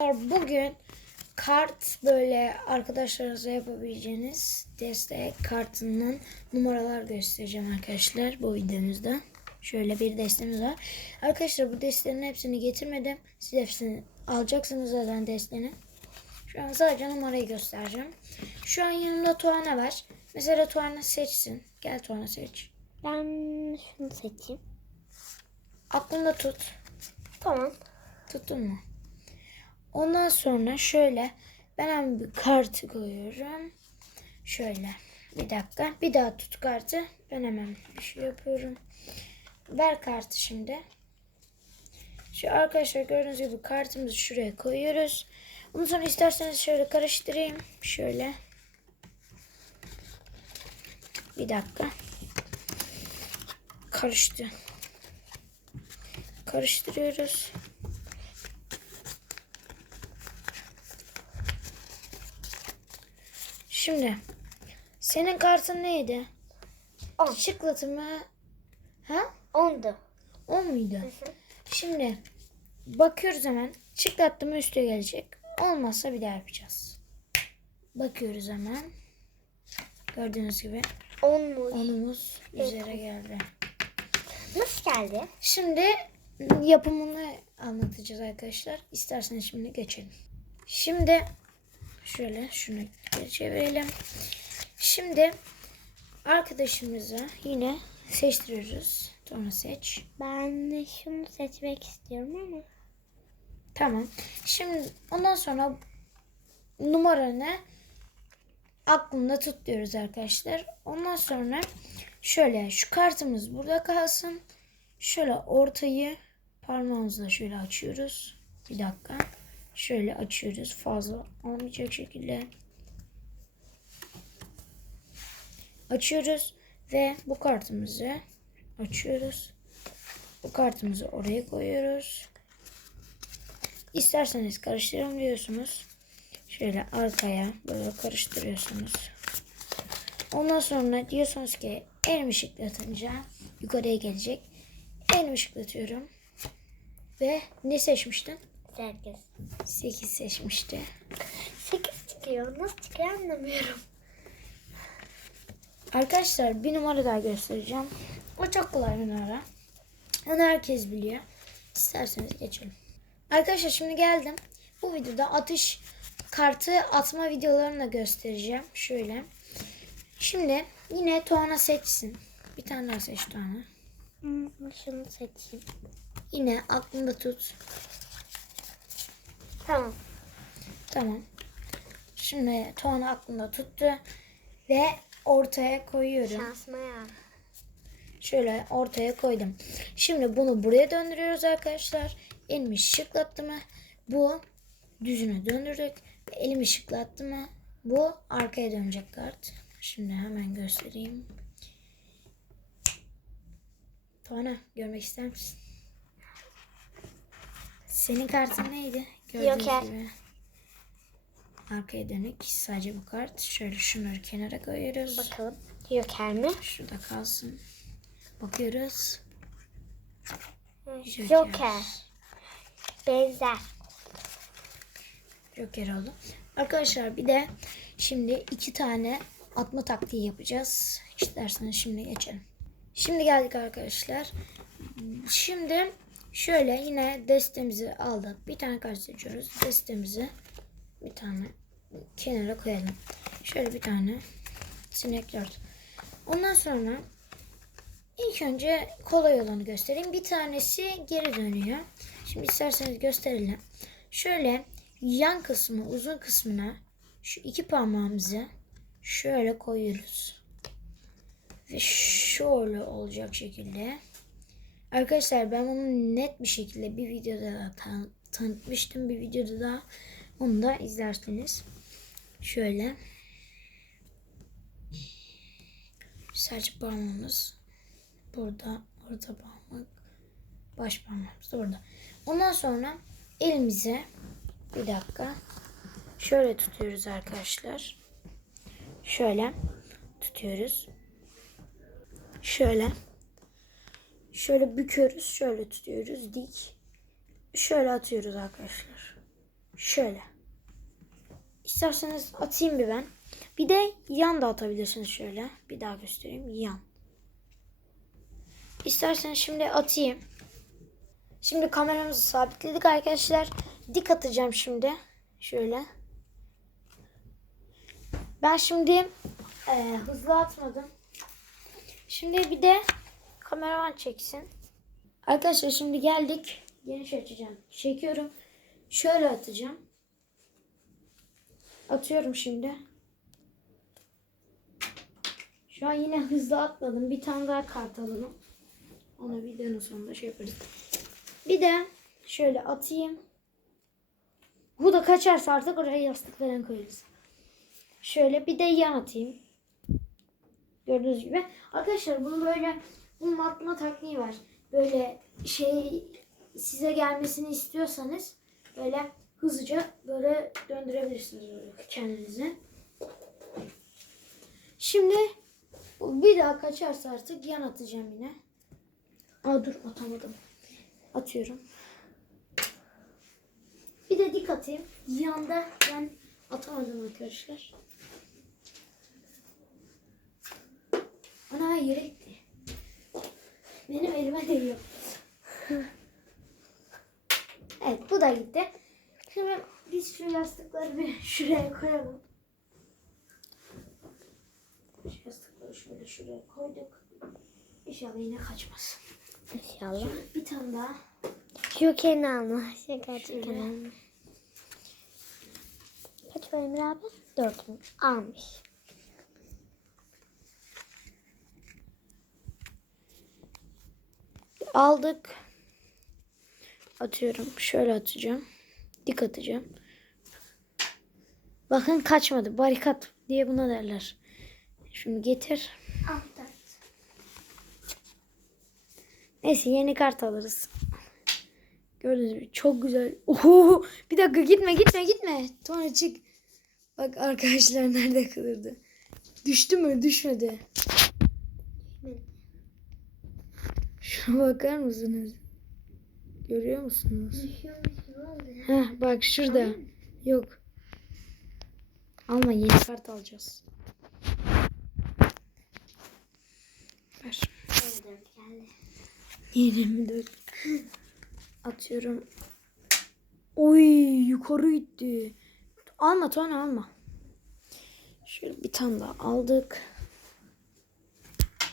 Bugün kart böyle arkadaşlarınıza yapabileceğiniz destek kartının numaralar göstereceğim arkadaşlar bu videomuzda. Şöyle bir destemiz var. Arkadaşlar bu destenin hepsini getirmedim. Siz hepsini alacaksınız zaten desteni. Şu an sadece numarayı göstereceğim. Şu an yanımda Tuana var. Mesela Tuana seçsin. Gel Tuana seç. Ben şunu seçeyim. Aklında tut. Tamam. Tuttun mu? Ondan sonra şöyle ben hemen bir kartı koyuyorum. Şöyle bir dakika. Bir daha tut kartı. Ben hemen bir şey yapıyorum. Ver kartı şimdi. Şu arkadaşlar gördüğünüz gibi kartımızı şuraya koyuyoruz. Ondan sonra isterseniz şöyle karıştırayım. Şöyle. Bir dakika. Karıştı. Karıştırıyoruz. Şimdi senin kartın neydi? On. Şıklatı mı? Ha? Ondu. O muydu? Şimdi bakıyoruz hemen. Çıklattı mı üste gelecek. Olmazsa bir daha yapacağız. Bakıyoruz hemen. Gördüğünüz gibi Onmuş. onumuz üzere geldi. Nasıl geldi? Şimdi yapımını anlatacağız arkadaşlar. İsterseniz şimdi geçelim. Şimdi şöyle şunu geri çevirelim. Şimdi arkadaşımıza yine seçtiriyoruz. Sonra seç. Ben de şunu seçmek istiyorum ama. Tamam. Şimdi ondan sonra numaranı aklında tut diyoruz arkadaşlar. Ondan sonra şöyle şu kartımız burada kalsın. Şöyle ortayı parmağımızla şöyle açıyoruz. Bir dakika. Şöyle açıyoruz. Fazla olmayacak şekilde. Açıyoruz ve bu kartımızı açıyoruz. Bu kartımızı oraya koyuyoruz. İsterseniz karıştırın diyorsunuz. Şöyle arkaya böyle karıştırıyorsunuz. Ondan sonra diyorsunuz ki elimi şıklatınca yukarıya gelecek. Elimi şıklatıyorum. Ve ne seçmiştin? Sekiz. 8 seçmişti. Sekiz çıkıyor. Nasıl çıkıyor anlamıyorum. Arkadaşlar bir numara daha göstereceğim. O çok kolay bir numara. Onu herkes biliyor. İsterseniz geçelim. Arkadaşlar şimdi geldim. Bu videoda atış kartı atma videolarını da göstereceğim. Şöyle. Şimdi yine Tuana seçsin. Bir tane daha seç Tuana. Hmm, şunu seçeyim. Yine aklında tut. Tamam. Tamam. Şimdi Tuana aklında tuttu. Ve ortaya koyuyorum. Şansıma ya. Şöyle ortaya koydum. Şimdi bunu buraya döndürüyoruz arkadaşlar. Elimi şıklattı mı bu düzüne döndürdük. Elimi şıklattı mı bu arkaya dönecek kart. Şimdi hemen göstereyim. Tuana görmek ister misin? Senin kartın neydi? Gördüğünüz Joker. gibi. Arkaya dönük sadece bu kart. Şöyle şunları kenara koyuyoruz. Bakalım. Joker mi? Şurada kalsın. Bakıyoruz. Joker. Joker. Benzer. Joker oldu. Arkadaşlar bir de şimdi iki tane atma taktiği yapacağız. İsterseniz şimdi geçelim. Şimdi geldik arkadaşlar. Şimdi şöyle yine destemizi aldık. Bir tane kart seçiyoruz. Destemizi bir tane kenara koyalım. Şöyle bir tane sinek dört. Ondan sonra ilk önce kolay olanı göstereyim. Bir tanesi geri dönüyor. Şimdi isterseniz gösterelim. Şöyle yan kısmı uzun kısmına şu iki parmağımızı şöyle koyuyoruz. Ve şöyle olacak şekilde. Arkadaşlar ben bunu net bir şekilde bir videoda da tan- tanıtmıştım. Bir videoda da onu da izlersiniz. Şöyle. Sadece parmağımız burada, orta parmak, baş parmağımız da orada. Ondan sonra elimize bir dakika şöyle tutuyoruz arkadaşlar. Şöyle tutuyoruz. Şöyle. Şöyle büküyoruz. Şöyle tutuyoruz. Dik. Şöyle atıyoruz arkadaşlar. Şöyle. İsterseniz atayım bir ben. Bir de yan da atabilirsiniz şöyle. Bir daha göstereyim. Yan. İsterseniz şimdi atayım. Şimdi kameramızı sabitledik arkadaşlar. Dik atacağım şimdi. Şöyle. Ben şimdi eee, hızlı atmadım. Şimdi bir de kameraman çeksin. Arkadaşlar şimdi geldik. Geniş açacağım. Çekiyorum. Şöyle atacağım. Atıyorum şimdi. Şu an yine hızlı atmadım. Bir tane daha kart alalım. Onu videonun sonunda şey yaparız. Bir de şöyle atayım. Bu da kaçarsa artık oraya yastık falan koyarız. Şöyle bir de yan atayım. Gördüğünüz gibi. Arkadaşlar bunun böyle bunun atma taktiği var. Böyle şey size gelmesini istiyorsanız böyle hızlıca böyle döndürebilirsiniz böyle kendinizi. Şimdi bir daha kaçarsa artık yan atacağım yine. Aa dur atamadım. Atıyorum. Bir de dik atayım. Yanda ben atamadım arkadaşlar. Ana yere. Benim elime değiyor. evet bu da gitti. Şimdi biz şu yastıkları bir şuraya koyalım. Şu yastıkları şöyle şuraya koyduk. İnşallah yine kaçmaz. İnşallah. Bir tane daha. Alma. Şeker Joker'ini alma. Kaç var Emir abi? Dört mü? Almış. Aldık. Atıyorum. Şöyle atacağım. Dik atacağım. Bakın kaçmadı. Barikat diye buna derler. Şunu getir. Al Neyse yeni kart alırız. Gördüğünüz gibi çok güzel. Oho, bir dakika gitme gitme gitme. Sonra çık. Bak arkadaşlar nerede kılırdı. Düştü mü? Düşmedi. Şuna bakar mısınız? Görüyor musunuz? Heh, bak şurada. Yok. Alma yeni kart alacağız. Ver. Geldi. 24. Atıyorum. Oy yukarı gitti. Alma tane alma. Şöyle bir tane daha aldık.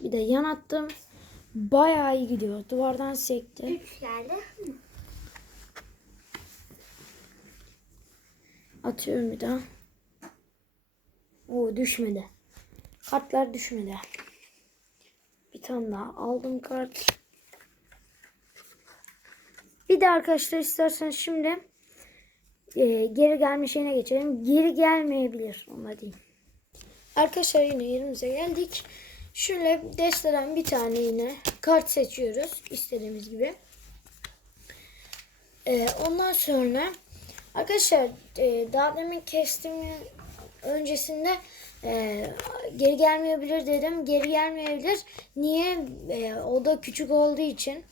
Bir de yan attım. Bayağı iyi gidiyor. Duvardan sekti. Üç geldi. Atıyorum bir daha. O düşmedi. Kartlar düşmedi. Bir tane daha aldım kart. Bir de arkadaşlar isterseniz şimdi e, geri gelme şeyine geçelim. Geri gelmeyebilir. Ona diyeyim. Arkadaşlar yine yerimize geldik. Şöyle desteden bir tane yine kart seçiyoruz. istediğimiz gibi. E, ondan sonra arkadaşlar e, daha demin kestiğim öncesinde e, geri gelmeyebilir dedim. Geri gelmeyebilir. Niye? E, o da küçük olduğu için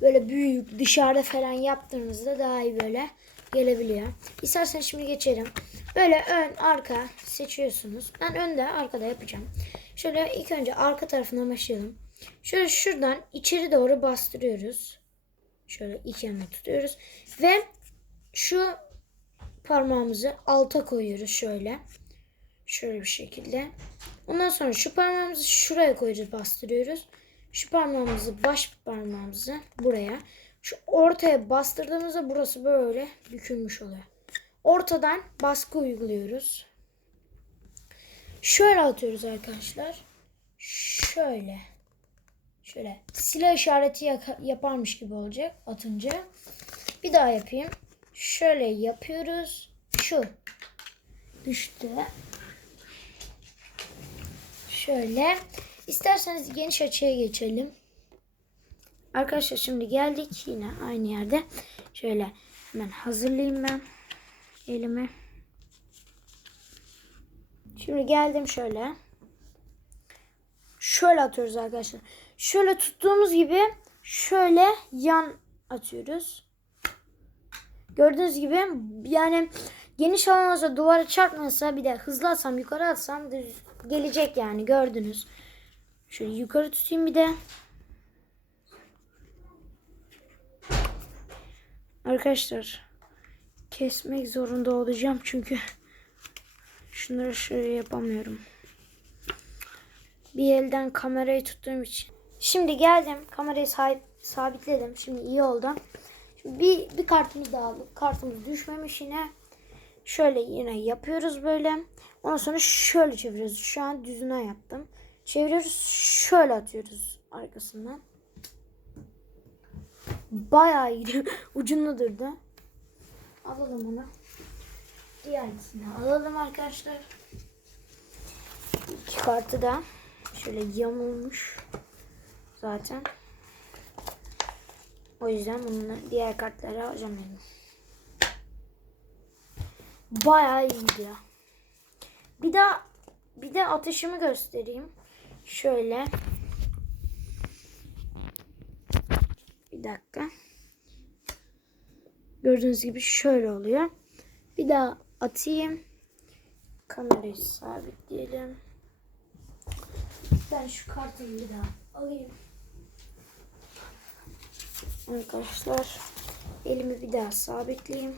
böyle büyük dışarıda falan yaptığınızda daha iyi böyle gelebiliyor. İsterseniz şimdi geçelim. Böyle ön arka seçiyorsunuz. Ben önde arkada yapacağım. Şöyle ilk önce arka tarafından başlayalım. Şöyle şuradan içeri doğru bastırıyoruz. Şöyle iki yana tutuyoruz. Ve şu parmağımızı alta koyuyoruz şöyle. Şöyle bir şekilde. Ondan sonra şu parmağımızı şuraya koyacağız bastırıyoruz. Şu parmağımızı baş parmağımızı buraya. Şu ortaya bastırdığımızda burası böyle bükülmüş oluyor. Ortadan baskı uyguluyoruz. Şöyle atıyoruz arkadaşlar. Şöyle. Şöyle silah işareti yaparmış gibi olacak atınca. Bir daha yapayım. Şöyle yapıyoruz. Şu düştü. Şöyle. İsterseniz geniş açıya geçelim. Arkadaşlar şimdi geldik yine aynı yerde. Şöyle hemen hazırlayayım ben elimi. Şimdi geldim şöyle. Şöyle atıyoruz arkadaşlar. Şöyle tuttuğumuz gibi şöyle yan atıyoruz. Gördüğünüz gibi yani geniş alan olsa duvara çarpmasa bir de hızlı atsam yukarı atsam gelecek yani gördünüz. Şöyle yukarı tutayım bir de. Arkadaşlar kesmek zorunda olacağım çünkü şunları şöyle yapamıyorum. Bir elden kamerayı tuttuğum için. Şimdi geldim kamerayı sahip, sabitledim. Şimdi iyi oldu. Şimdi bir, bir kartımız daha aldık. Kartımız düşmemiş yine. Şöyle yine yapıyoruz böyle. Ondan sonra şöyle çeviriyoruz. Şu an düzüne yaptım. Çeviriyoruz. Şöyle atıyoruz arkasından. Bayağı iyi. Ucunda durdu. Alalım onu. Diğer ikisini alalım arkadaşlar. İki kartı da şöyle yamulmuş zaten. O yüzden bunu diğer kartları alacağım benim. Bayağı iyiydi ya. Bir daha bir de atışımı göstereyim. Şöyle. Bir dakika. Gördüğünüz gibi şöyle oluyor. Bir daha atayım. Kamerayı sabitleyelim. Ben şu kartı bir daha alayım. Arkadaşlar elimi bir daha sabitleyeyim.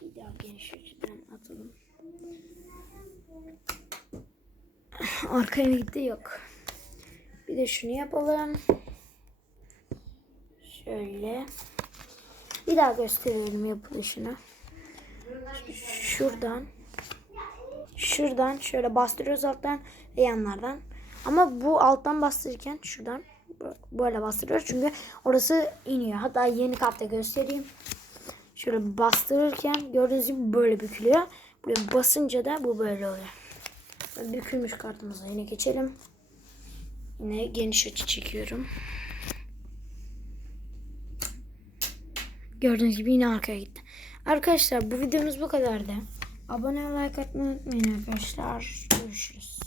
Bir daha geniş açıdan atalım. Arkaya gitti yok. Bir de şunu yapalım. Şöyle. Bir daha gösteriyorum yapılışını. Şuradan. Şuradan şöyle bastırıyoruz alttan ve yanlardan. Ama bu alttan bastırırken şuradan böyle bastırıyoruz. Çünkü orası iniyor. Hatta yeni kartta göstereyim. Şöyle bastırırken gördüğünüz gibi böyle bükülüyor. Buraya basınca da bu böyle oluyor. Bükülmüş kartımıza yine geçelim. Yine geniş açı çekiyorum. Gördüğünüz gibi yine arkaya gitti. Arkadaşlar bu videomuz bu kadardı. Abone like atmayı unutmayın arkadaşlar. Görüşürüz.